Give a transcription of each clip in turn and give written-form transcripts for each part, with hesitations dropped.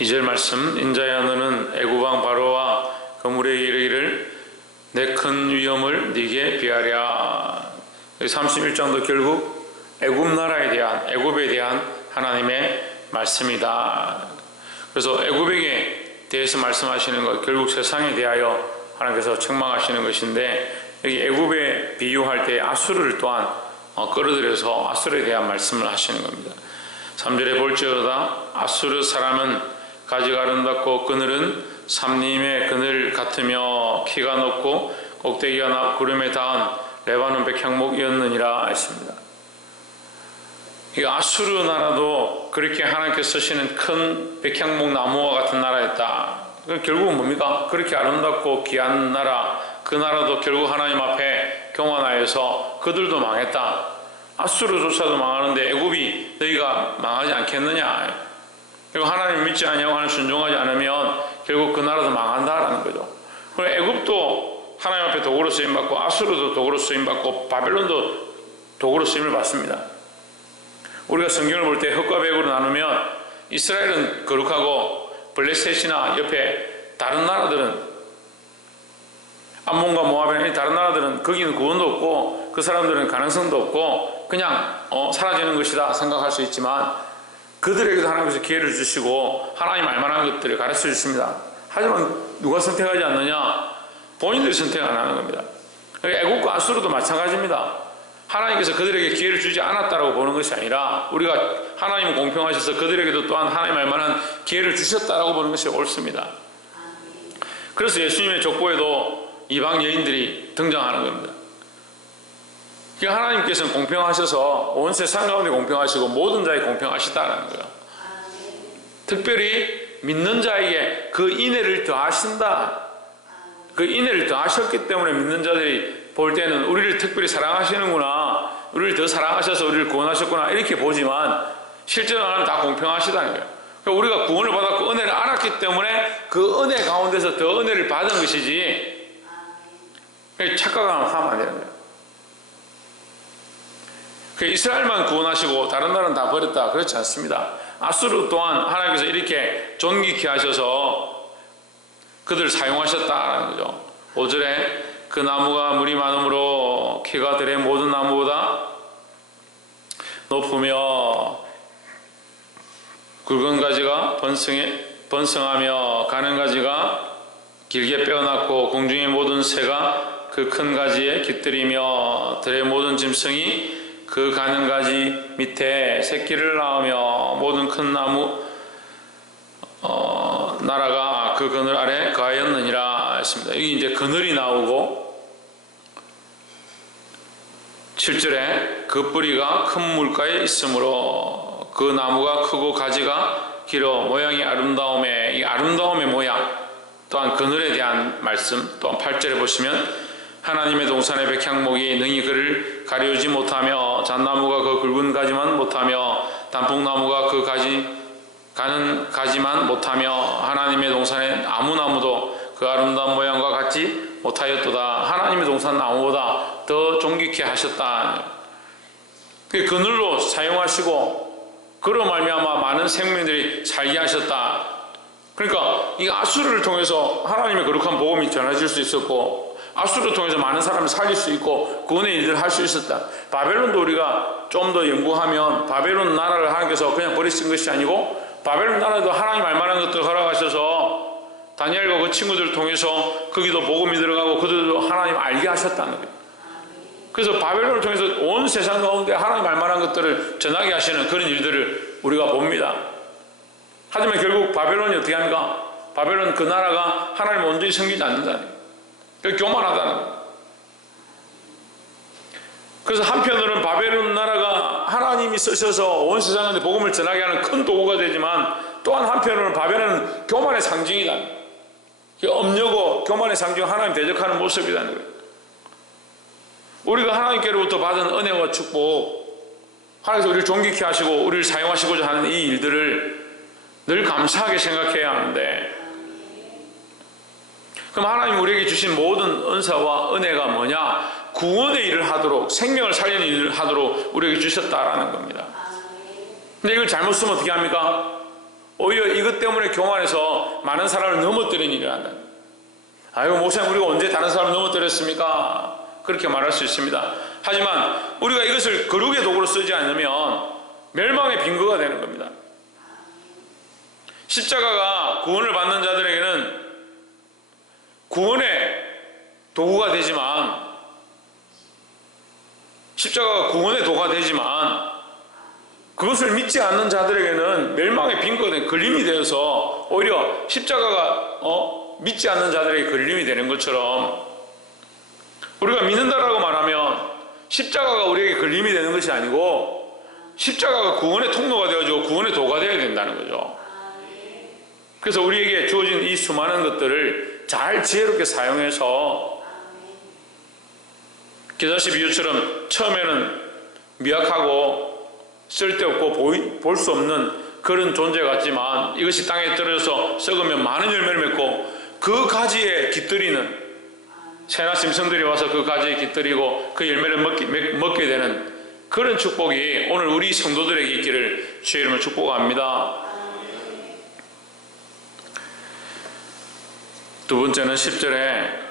2절 말씀, 인자야 너는 애굽 왕 바로와 그 무리에게 이르기를 내 큰 위엄을 네게 비하랴. 31장도 결국 애굽 나라에 대한, 애굽에 대한 하나님의 말씀이다. 그래서 애굽에게 대해서 말씀하시는 것, 결국 세상에 대하여 하나님께서 책망하시는 것인데, 여기 애굽에 비유할 때 아수르를 또한 끌어들여서 아수르에 대한 말씀을 하시는 겁니다. 3절에 볼지어다 아수르 사람은 가지가 아름답고 그늘은 삼림의 그늘 같으며 키가 높고 꼭대기가 구름에 닿은 레바논 백향목이었느니라 했습니다. 이 아수르 나라도 그렇게 하나님께서 쓰시는 큰 백향목 나무와 같은 나라였다. 결국은 뭡니까? 그렇게 아름답고 귀한 나라, 그 나라도 결국 하나님 앞에 교만하여서 그들도 망했다. 아수르조차도 망하는데 애굽이 너희가 망하지 않겠느냐? 그리고 하나님 믿지 않냐고 하는 순종하지 않으면 결국 그 나라도 망한다라는 거죠. 그리고 애굽도 하나님 앞에 도구로 쓰임받고 아수르도 도구로 쓰임받고 바벨론도 도구로 쓰임을 받습니다. 우리가 성경을 볼 때 흙과 백으로 나누면 이스라엘은 거룩하고 블레셋이나 옆에 다른 나라들은 암몬과 모압이나 다른 나라들은 거기는 구원도 없고 그 사람들은 가능성도 없고 그냥 사라지는 것이다 생각할 수 있지만 그들에게도 하나님께서 기회를 주시고 하나님 알만한 것들을 가르쳐 주십니다. 하지만 누가 선택하지 않느냐? 본인들이 선택 안 하는 겁니다. 애국과 아수르도 마찬가지입니다. 하나님께서 그들에게 기회를 주지 않았다고 보는 것이 아니라 우리가 하나님은 공평하셔서 그들에게도 또한 하나님 알만한 기회를 주셨다고 보는 것이 옳습니다. 그래서 예수님의 족보에도 이방 여인들이 등장하는 겁니다. 그러니까 하나님께서는 공평하셔서 온 세상 가운데 공평하시고 모든 자에게 공평하시다는 거예요. 특별히 믿는 자에게 그 인애를 더하신다. 그 인애를 더하셨기 때문에 믿는 자들이 볼 때는 우리를 특별히 사랑하시는구나, 우리를 더 사랑하셔서 우리를 구원하셨구나 이렇게 보지만 실제로 하나님 다 공평하시다는 거예요. 그러니까 우리가 구원을 받았고 은혜를 알았기 때문에 그 은혜 가운데서 더 은혜를 받은 것이지 착각하면 하면 안 되는 거예요. 이스라엘만 구원하시고 다른 나라는 다 버렸다 그렇지 않습니다. 아수르 또한 하나님께서 이렇게 존귀케 하셔서 그들을 사용하셨다는 거죠. 5절에 그 나무가 물이 많으므로 키가 들의 모든 나무보다 높으며 굵은 가지가 번성하며 가는 가지가 길게 뼈어났고 공중의 모든 새가 그 큰 가지에 깃들이며 들의 모든 짐승이 그 가는 가지 밑에 새끼를 낳으며 모든 큰 나무 나라가 그 그늘 아래 거하였느니라 했습니다. 여기 이제 그늘이 나오고 7절에 그 뿌리가 큰 물가에 있으므로 그 나무가 크고 가지가 길어 모양이 아름다움에 이 아름다움의 모양 또한 그늘에 대한 말씀 또한 8절에 보시면 하나님의 동산의 백향목이 능히 그를 가리우지 못하며 잣나무가 그 굵은 가지만 못하며 단풍나무가 그 가는 가지만 못하며 하나님의 동산의 아무 나무도 그 아름다운 모양과 같지 못하였도다. 하나님의 동산 나무보다 더 존귀케 하셨다. 그늘로 사용하시고 그로 말미암아 많은 생명들이 살게 하셨다. 그러니까 이 아수르를 통해서 하나님의 거룩한 복음이 전해질 수 있었고 아수르를 통해서 많은 사람을 살릴 수 있고 구원의 일들을 할 수 있었다. 바벨론도 우리가 좀 더 연구하면 바벨론 나라를 하나님께서 그냥 버리신 것이 아니고 바벨론 나라도 하나님 알만한 것들을 허락하셔서 다니엘과 그 친구들을 통해서 거기도 복음이 들어가고 그들도 하나님 알게 하셨다는 거예요. 그래서 바벨론을 통해서 온 세상 가운데 하나님 알만한 것들을 전하게 하시는 그런 일들을 우리가 봅니다. 하지만 결국 바벨론이 어떻게 합니까? 바벨론 그 나라가 하나님을 온전히 섬기지 않는다는 거예요. 교만하다는 거예요. 그래서 한편으로는 바벨론 나라가 하나님이 쓰셔서 온 세상에 복음을 전하게 하는 큰 도구가 되지만 또한 한편으로는 바벨론은 교만의 상징이다. 엄려고 교만의 상징 하나님 대적하는 모습이라는 거예요. 우리가 하나님께로부터 받은 은혜와 축복, 하나님께서 우리를 존귀케 하시고 우리를 사용하시고자 하는 이 일들을 늘 감사하게 생각해야 하는데 그럼 하나님 우리에게 주신 모든 은사와 은혜가 뭐냐? 구원의 일을 하도록 생명을 살리는 일을 하도록 우리에게 주셨다라는 겁니다. 근데 이걸 잘못 쓰면 어떻게 합니까? 오히려 이것 때문에 교만해서 많은 사람을 넘어뜨리는 일을 한다. 아이고 목사님 우리가 언제 다른 사람을 넘어뜨렸습니까? 그렇게 말할 수 있습니다. 하지만 우리가 이것을 거룩의 도구로 쓰지 않으면 멸망의 빈거가 되는 겁니다. 십자가가 구원을 받는 자들에게는 구원의 도구가 되지만, 십자가가 구원의 도구가 되지만 그것을 믿지 않는 자들에게는 멸망의 빈거가 된 걸림이 되어서 오히려 십자가가 믿지 않는 자들에게 걸림이 되는 것처럼, 우리가 믿는다라고 말하면 십자가가 우리에게 걸림이 되는 것이 아니고 십자가가 구원의 통로가 되어지고 구원의 도구가 되어야 된다는 거죠. 그래서 우리에게 주어진 이 수많은 것들을 잘 지혜롭게 사용해서 겨자씨 비유처럼 처음에는 미약하고 쓸데없고 볼 수 없는 그런 존재 같지만 이것이 땅에 떨어져서 썩으면 많은 열매를 맺고 그 가지에 깃들이는 새나 짐승들이 와서 그 가지에 깃들이고 그 열매를 먹게 되는 그런 축복이 오늘 우리 성도들에게 있기를 주의 이름으로 축복합니다. 두 번째는 10절에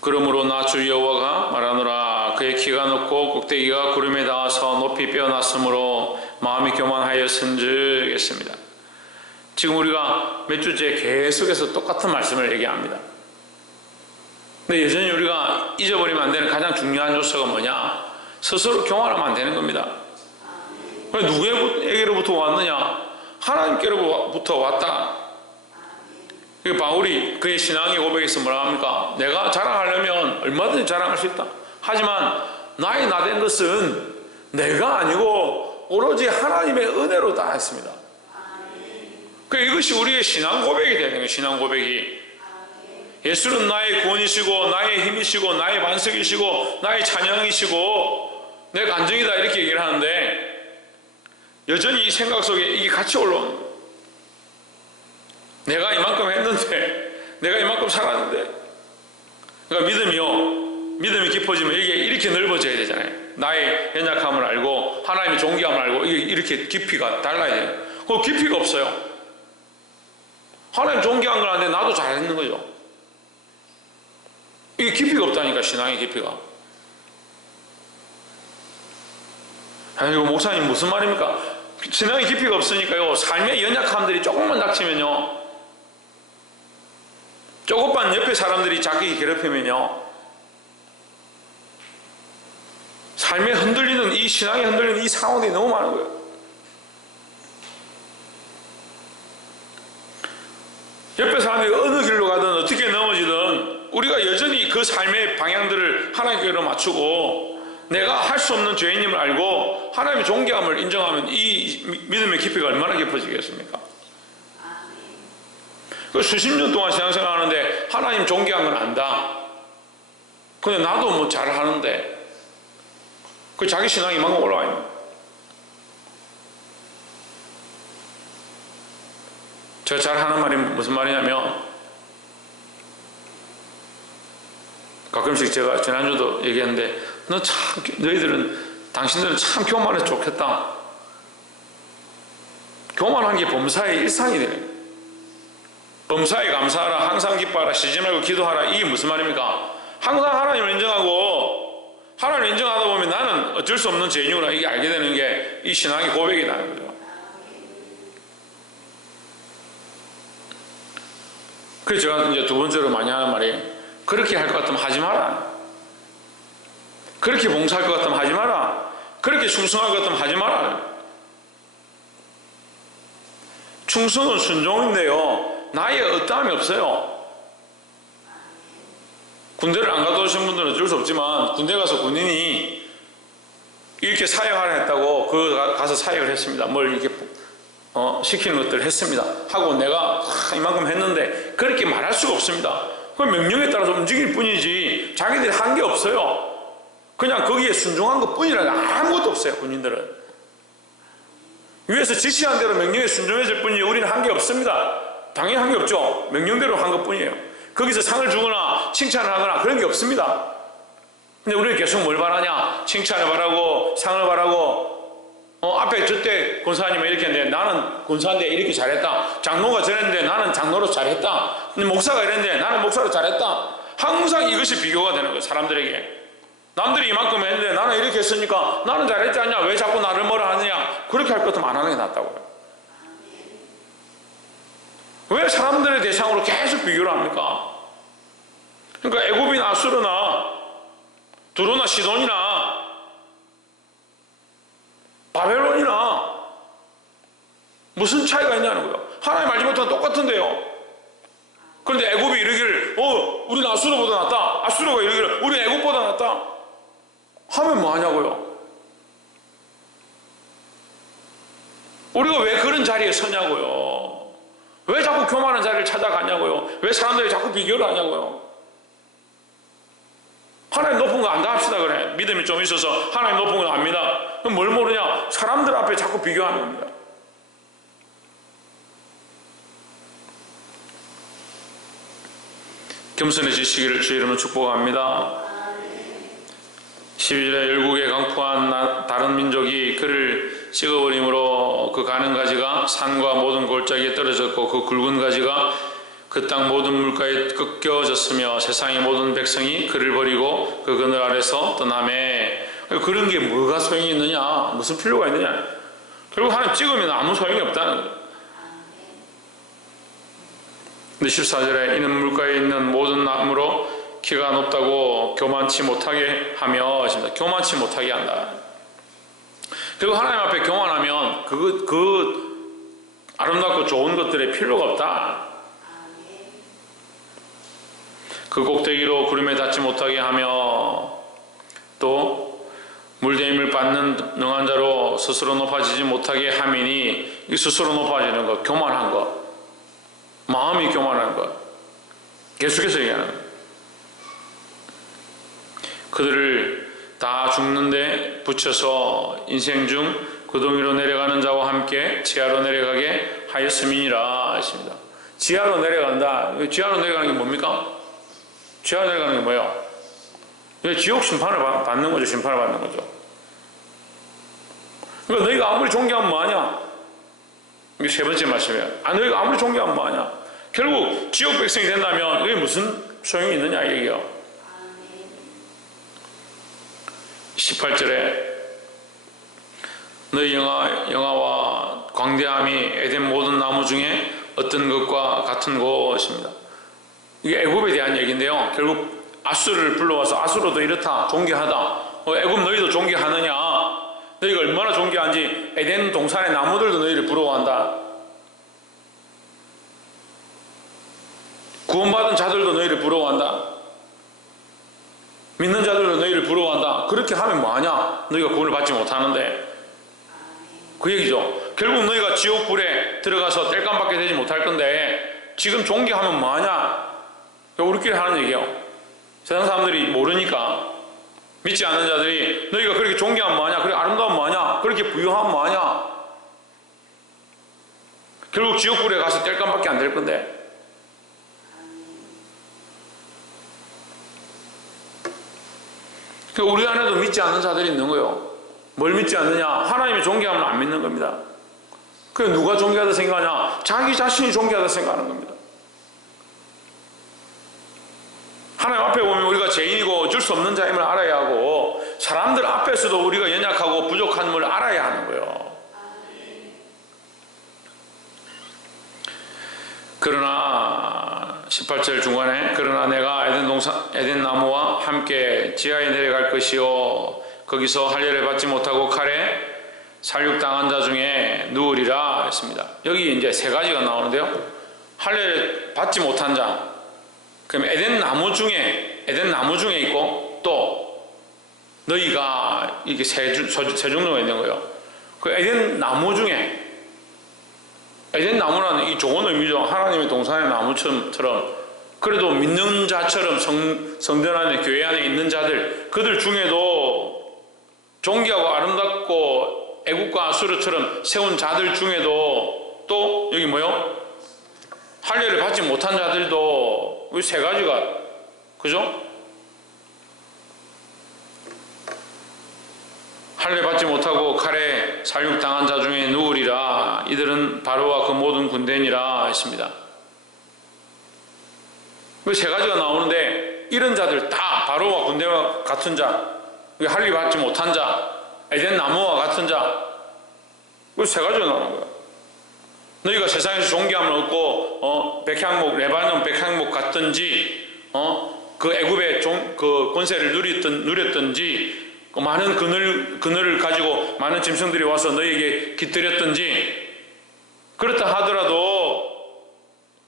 그러므로 나 주 여호와가 말하노라 그의 키가 높고 꼭대기가 구름에 닿아서 높이 뼈났으므로 마음이 교만하였은즉 했습니다. 지금 우리가 몇 주째 계속해서 똑같은 말씀을 얘기합니다. 근데 여전히 우리가 잊어버리면 안 되는 가장 중요한 요소가 뭐냐? 스스로 교만하면 안 되는 겁니다. 누구에게로부터 왔느냐? 하나님께로부터 왔다. 바울이 그의 신앙의 고백에서 뭐라 합니까? 내가 자랑하려면 얼마든지 자랑할 수 있다. 하지만 나의 나된 것은 내가 아니고 오로지 하나님의 은혜로다 했습니다. 이것이 우리의 신앙 고백이 되는 거예요. 신앙 고백이. 예수는 나의 구원이시고 나의 힘이시고 나의 반석이시고 나의 찬양이시고 내 간증이다 이렇게 얘기를 하는데 여전히 이 생각 속에 이게 같이 올라오는 거예요. 내가 이만큼 했는데, 내가 이만큼 살았는데. 그러니까 믿음이 깊어지면 이게 이렇게 넓어져야 되잖아요. 나의 연약함을 알고 하나님의 존귀함을 알고 이게 이렇게 깊이가 달라야 돼요. 그 깊이가 없어요. 하나님 존귀한 걸 아는데 나도 잘했는 거죠. 이게 깊이가 없다니까, 신앙의 깊이가. 아이고 목사님 무슨 말입니까? 신앙의 깊이가 없으니까요, 삶의 연약함들이 조금만 닥치면요, 조금만 옆에 사람들이 자기 괴롭히면요, 삶에 흔들리는 이 신앙이 흔들리는 이 상황들이 너무 많은 거예요. 옆에 사람들이 어느 길로 가든 어떻게 넘어지든 우리가 여전히 그 삶의 방향들을 하나님께로 맞추고 내가 할 수 없는 죄인임을 알고 하나님의 존귀함을 인정하면 이 믿음의 깊이가 얼마나 깊어지겠습니까? 그 수십 년 동안 신앙생활 하는데 하나님 존귀한 건 안다. 근데 나도 뭐 잘하는데 그 자기 신앙이 이만큼 올라와 있는 거예요. 제가 잘하는 말이 무슨 말이냐면, 가끔씩 제가 지난주도 얘기했는데 당신들은 참 교만해서 좋겠다. 교만한 게 범사의 일상이 되는 거예요. 범사에 감사하라, 항상 기뻐하라, 쉬지 말고 기도하라. 이게 무슨 말입니까? 항상 하나님을 인정하고 하나님을 인정하다 보면 나는 어쩔 수 없는 죄인이구나 이게 알게 되는 게 이 신앙의 고백이라는 거죠. 그래서 제가 이제 두 번째로 많이 하는 말이, 그렇게 할 것 같으면 하지 마라. 그렇게 봉사할 것 같으면 하지 마라. 그렇게 충성할 것 같으면 하지 마라. 충성은 순종인데요, 나의 어떠함이 없어요. 군대를 안 갔다 오신 분들은 어쩔 수 없지만 군대 가서 군인이 이렇게 사역하라 했다고 가서 사역을 했습니다. 뭘 이렇게 시키는 것들을 했습니다. 하고 내가 이만큼 했는데 그렇게 말할 수가 없습니다. 그 명령에 따라서 움직일 뿐이지 자기들이 한 게 없어요. 그냥 거기에 순종한 것 뿐이라는 아무것도 없어요. 군인들은 위에서 지시한 대로 명령에 순종했을 뿐이지 우리는 한 게 없습니다. 당연히 한 게 없죠. 명령대로 한 것 뿐이에요. 거기서 상을 주거나 칭찬을 하거나 그런 게 없습니다. 근데 우리는 계속 뭘 바라냐? 칭찬을 바라고 상을 바라고 앞에 저때 권사님은 이렇게 했는데 나는 권사인데 이렇게 잘했다. 장로가 저랬는데 나는 장로로 잘했다. 목사가 이랬는데 나는 목사로 잘했다. 항상 이것이 비교가 되는 거예요, 사람들에게. 남들이 이만큼 했는데 나는 이렇게 했으니까 나는 잘했지 않냐? 왜 자꾸 나를 뭐라 하느냐? 그렇게 할 것도 안 하는 게 낫다고요. 왜 사람들의 대상으로 계속 비교를 합니까? 그러니까 애굽이나 아수르나 두로나 시돈이나 바벨론이나 무슨 차이가 있냐는 거예요. 하나님 알지 못하면 똑같은데요. 그런데 애굽이 이러기를 우리는 아수르보다 낫다. 아수르가 이러기를 우리는 애굽보다 낫다 하면 뭐 하냐고요. 우리가 왜 그런 자리에 서냐고요. 왜 자꾸 교만한 자리를 찾아가냐고요. 왜 사람들이 자꾸 비교를 하냐고요. 하나님 높은 거 안다 합시다. 그래, 믿음이 좀 있어서 하나님 높은 거 압니다. 그럼 뭘 모르냐? 사람들 앞에 자꾸 비교하는 겁니다. 겸손해지시기를 주의 이름으로 축복합니다. 12절에 열국에 강포한 다른 민족이 그를 찍어버림으로 그 가는 가지가 산과 모든 골짜기에 떨어졌고 그 굵은 가지가 그 땅 모든 물가에 꺾여졌으며 세상의 모든 백성이 그를 버리고 그 그늘 아래서 떠나매. 그런 게 뭐가 소용이 있느냐? 무슨 필요가 있느냐? 결국 하나님 찍으면 아무 소용이 없다는 거예요. 근데 14절에 이는 물가에 있는 모든 나무로 키가 높다고 교만치 못하게 하며 하십니다. 교만치 못하게 한다. 그리고 하나님 앞에 교만하면 그 아름답고 좋은 것들의 필요가 없다. 그 꼭대기로 구름에 닿지 못하게 하며 또 물대임을 받는 능한 자로 스스로 높아지지 못하게 함이니, 이 스스로 높아지는 것, 교만한 것, 마음이 교만한 것, 계속해서 얘기하는 것. 그들을 다 죽는데 붙여서 인생 중 구덩이로 내려가는 자와 함께 지하로 내려가게 하였음이니라 하십니다. 지하로 내려간다. 지하로 내려가는 게 뭡니까? 지하로 내려가는 게 뭐예요? 지옥 심판을 받는 거죠. 심판을 받는 거죠. 그러니까 너희가 아무리 존경하면 뭐하냐? 이게 세 번째 말씀이에요. 너희가 아무리 존경하면 뭐하냐? 결국 지옥 백성이 된다면 그게 무슨 소용이 있느냐 이 얘기예요. 18절에 너희 영화와 광대함이 에덴 모든 나무 중에 어떤 것과 같은 것입니다. 이게 애굽에 대한 얘기인데요. 결국 아수르를 불러와서 아수르도 이렇다, 존귀하다. 애굽 너희도 존귀하느냐? 너희가 얼마나 존귀한지 에덴 동산의 나무들도 너희를 부러워한다. 구원받은 자들도 너희를 부러워한다. 믿는 자들도 너희를 부러워한다. 그렇게 하면 뭐하냐? 너희가 구원을 받지 못하는데. 그 얘기죠. 결국 너희가 지옥불에 들어가서 뗄감밖에 되지 못할 건데 지금 존귀하면 뭐하냐? 우리끼리 하는 얘기예요. 세상 사람들이 모르니까, 믿지 않는 자들이 너희가 그렇게 존귀하면 뭐하냐? 그렇게 아름다우면 뭐하냐? 그렇게 부유하면 뭐하냐? 결국 지옥불에 가서 뗄감밖에 안 될 건데. 우리 안에도 믿지 않는 자들이 있는 거예요. 뭘 믿지 않느냐? 하나님의 존귀함을 안 믿는 겁니다. 그게 누가 존귀하다 생각하냐? 자기 자신이 존귀하다 생각하는 겁니다. 하나님 앞에 보면 우리가 죄인이고 어쩔 수 없는 자임을 알아야 하고, 사람들 앞에서도 우리가 연약하고 부족함을 알아야 하는 거예요. 그러나 18절 중간에 그러나 내가 에덴 나무와 함께 지하에 내려갈 것이요 거기서 할례를 받지 못하고 칼에 살육당한 자 중에 누우리라 했습니다. 여기 이제 세 가지가 나오는데요. 할례를 받지 못한 자, 그럼 에덴 나무 중에 있고, 또 너희가 이게 세 종류가 있는 거예요. 그 에덴 나무 중에, 에덴 나무라는 이 좋은 의미죠. 하나님의 동산의 나무처럼, 그래도 믿는 자처럼 성전 안에, 교회 안에 있는 자들, 그들 중에도 존귀하고 아름답고 애국과 아수르처럼 세운 자들 중에도 또 여기 뭐요? 할례를 받지 못한 자들도 이 세 가지가, 그죠? 할례 받지 못하고 칼에 가운데 살육당한 자 중에 누우리라. 이들은 바로와 그 모든 군대니라 했습니다. 그 세 가지가 나오는데 이런 자들 다 바로와 군대와 같은 자, 할례 받지 못한 자, 에덴 나무와 같은 자, 그 세 가지가 나오는 거야. 너희가 세상에서 존귀함을 얻고 백향목 레바논 백향목 같든지 그 애굽의 그 권세를 누렸든지 많은 그늘을 가지고 많은 짐승들이 와서 너희에게 깃들였든지 그렇다 하더라도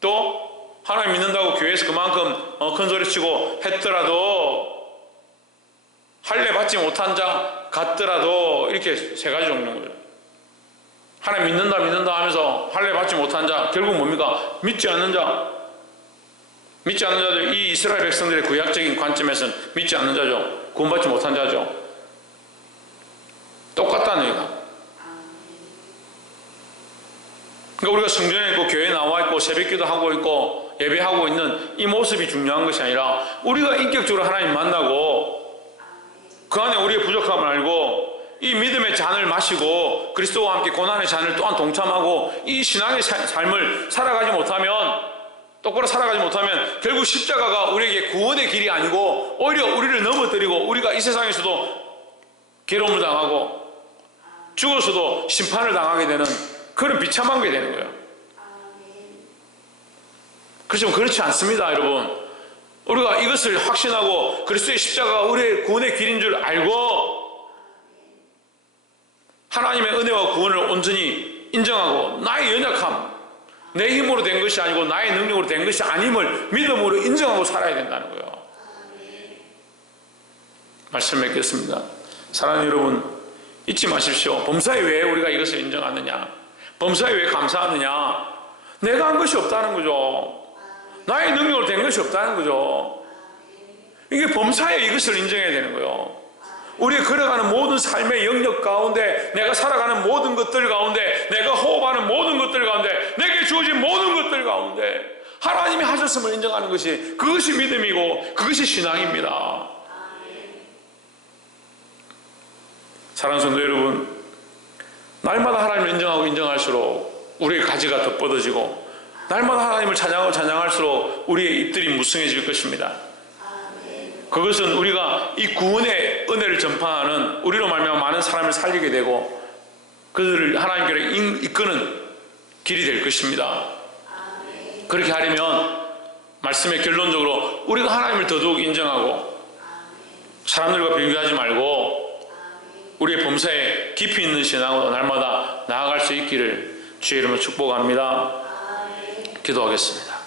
또 하나님 믿는다고 교회에서 그만큼 큰 소리치고 했더라도 할례 받지 못한 자 같더라도 이렇게 세 가지 종류인 거예요. 하나님 믿는다 하면서 할례 받지 못한 자, 결국 뭡니까? 믿지 않는 자들, 이 이스라엘 백성들의 구약적인 관점에서는 믿지 않는 자죠. 구원받지 못한 자죠. 똑같다는 얘기가. 그러니까 우리가 성전에 있고 교회에 나와 있고 새벽기도 하고 있고 예배하고 있는 이 모습이 중요한 것이 아니라 우리가 인격적으로 하나님 만나고 그 안에 우리의 부족함을 알고 이 믿음의 잔을 마시고 그리스도와 함께 고난의 잔을 또한 동참하고 이 신앙의 삶을 살아가지 못하면, 똑바로 살아가지 못하면 결국 십자가가 우리에게 구원의 길이 아니고 오히려 우리를 넘어뜨리고 우리가 이 세상에서도 괴로움을 당하고 죽어서도 심판을 당하게 되는 그런 비참한 게 되는 거예요. 그렇지만 그렇지 않습니다, 여러분. 우리가 이것을 확신하고 그리스도의 십자가가 우리의 구원의 길인 줄 알고 하나님의 은혜와 구원을 온전히 인정하고 나의 연약함, 내 힘으로 된 것이 아니고 나의 능력으로 된 것이 아님을 믿음으로 인정하고 살아야 된다는 거예요. 말씀 맺겠습니다. 사랑하는 여러분, 잊지 마십시오. 범사에 왜 우리가 이것을 인정하느냐, 범사에 왜 감사하느냐, 내가 한 것이 없다는 거죠. 나의 능력으로 된 것이 없다는 거죠. 이게 범사에 이것을 인정해야 되는 거예요. 우리가 걸어가는 모든 삶의 영역 가운데, 내가 살아가는 모든 것들 가운데, 내가 호흡하는 모든 것들 가운데, 내게 주어진 모든 것들 가운데 하나님이 하셨음을 인정하는 것이, 그것이 믿음이고 그것이 신앙입니다. 사랑하는 성도 여러분, 날마다 하나님을 인정하고 인정할수록 우리의 가지가 더 뻗어지고 날마다 하나님을 찬양하고 찬양할수록 우리의 입들이 무성해질 것입니다. 그것은 우리가 이 구원의 은혜를 전파하는, 우리로 말미암아 많은 사람을 살리게 되고 그들을 하나님께로 이끄는 길이 될 것입니다. 그렇게 하려면 말씀의 결론적으로 우리가 하나님을 더더욱 인정하고 사람들과 비교하지 말고 우리의 범사에 깊이 있는 신앙으로 날마다 나아갈 수 있기를 주의 이름으로 축복합니다. 기도하겠습니다.